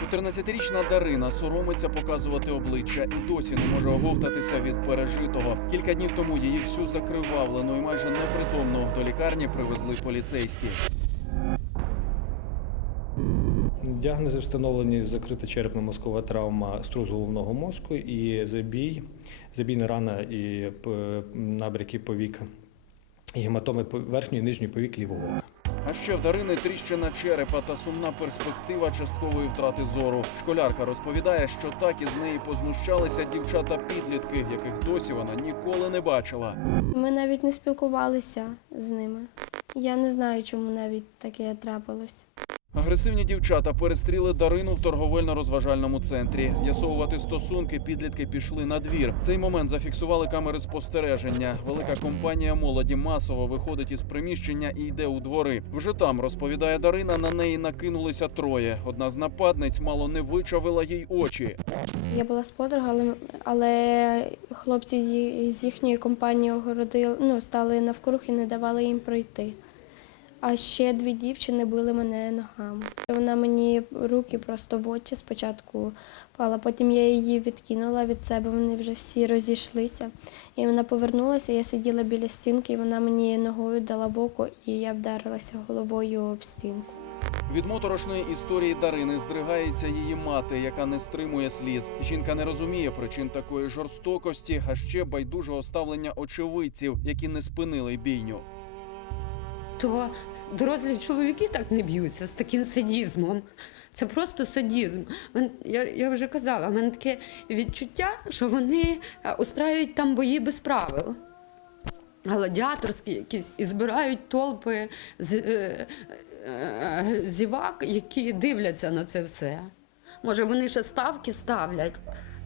14-річна Дарина соромиться показувати обличчя і досі не може оговтатися від пережитого. Кілька днів тому її всю закривавлену і майже непритомну до лікарні привезли поліцейські. Діагнози встановлені закрита черепно-мозкова травма струс головного мозку і забій, забійна рана і набряки повіка, і гематоми верхньої і нижньої повік лівого ока. А ще в Дарини тріщина черепа та сумна перспектива часткової втрати зору. Школярка розповідає, що так із неї познущалися дівчата-підлітки, яких досі вона ніколи не бачила. Ми навіть не спілкувалися з ними. Я не знаю, чому навіть таке трапилось. Агресивні дівчата перестріли Дарину в торговельно-розважальному центрі. З'ясовувати стосунки підлітки пішли на двір. Цей момент зафіксували камери спостереження. Велика компанія молоді масово виходить із приміщення і йде у двори. Вже там розповідає Дарина. На неї накинулися троє. Одна з нападниць мало не вичавила їй очі. Я була з подругами, але хлопці з їхньої компанії огородили, ну, стали навкруг і не давали їм пройти. А ще дві дівчини били мене ногами. Вона мені руки просто в очі спочатку пала, потім я її відкинула від себе, вони вже всі розійшлися. І вона повернулася, я сиділа біля стінки, і вона мені ногою дала в око, і я вдарилася головою об стінку. Від моторошної історії Дарини здригається її мати, яка не стримує сліз. Жінка не розуміє причин такої жорстокості, а ще байдужого ставлення очевидців, які не спинили бійню. То дорослі чоловіки так не б'ються з таким садізмом. Це просто садізм. Я, вже казала, в мене таке відчуття, що вони е, устраюють там бої без правил. Гладіаторські якісь і збирають толпи з, е, е, зівак, які дивляться на це все. Може, вони ще ставки ставлять,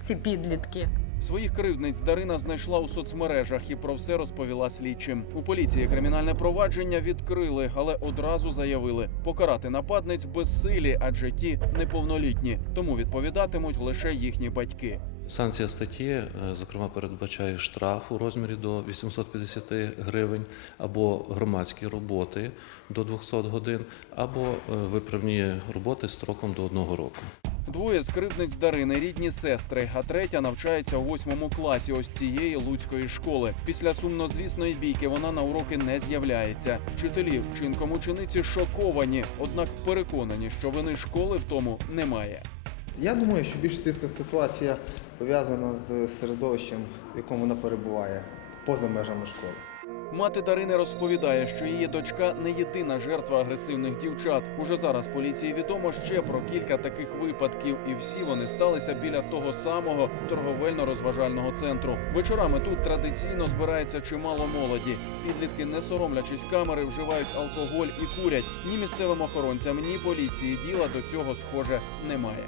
ці підлітки. Своїх кривдниць Дарина знайшла у соцмережах і про все розповіла слідчим. У поліції кримінальне провадження відкрили, але одразу заявили, покарати нападниць безсилі, адже ті неповнолітні. Тому відповідатимуть лише їхні батьки. Санкція статті, е, зокрема, передбачає штраф у розмірі до 850 гривень, або громадські роботи до 200 годин, або е, виправні роботи строком до одного року. Двоє з Дарини рідні сестри, а третя навчається у восьмому класі ось цієї луцької школи. Після сумнозвісної бійки вона на уроки не з'являється. Вчителі вчинком учениці шоковані, однак переконані, що вини школи в тому немає. Я думаю, що більшості ця ситуація пов'язана з середовищем, в якому вона перебуває, поза межами школи. Мати Дарини розповідає, що її дочка не єдина жертва агресивних дівчат. Уже зараз поліції відомо ще про кілька таких випадків, і всі вони сталися біля того самого торговельно-розважального центру. Вечорами тут традиційно збирається чимало молоді. Підлітки, не соромлячись камери, вживають алкоголь і курять. Ні місцевим охоронцям, ні поліції діла до цього схоже немає.